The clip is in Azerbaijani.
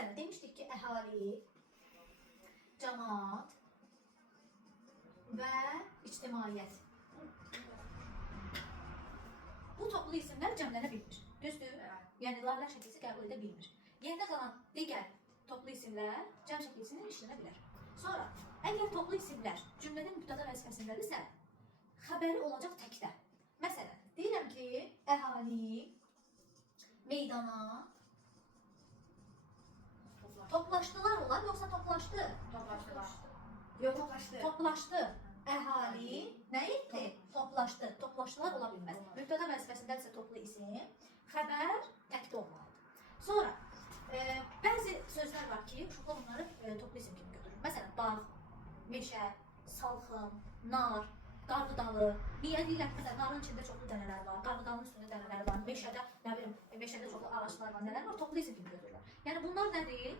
Məsələn, demişdik ki, əhali, cəmaət və ictimaiyyət. Bu toplu isimlər cəmlənə bilmir. Düzdür? Yəni, layihə şəkilsi qəbul edə bilmir. Yerdə qalan digər toplu isimlər cəm şəkilsini işlənə bilər. Sonra, əgər toplu isimlər cümlənin mübtəda vəzifəsindədirsə, xəbəri olacaq təkdə. Məsələn, deyirəm ki, əhali meydana toplaşdılar olar, yoxsa toplaşdı? Toplaşdılar. Yox, toplaşdı. Əhali nə etdi? Toplaşdı. Toplaşdılar ola bilməz. Mübtəda vəzifəsindədirsə toplu isim, xəbər təkdə olmalıdır. Sonra, bəzi sözlər var ki, uşaqlar bunları toplu isim kimi götürür. Məsələn, bağ, meşə, salxım, nar, qarğıdalı. Niyə deyirlər ki, narın içində çoxlu dənələr var, qarğıdalının üstündə dənələr var, meşədə, nə bilim, meşədə çoxlu ağaclar var, nələr var, toplu isim kimi götürürlər. Yəni bunlar nədir?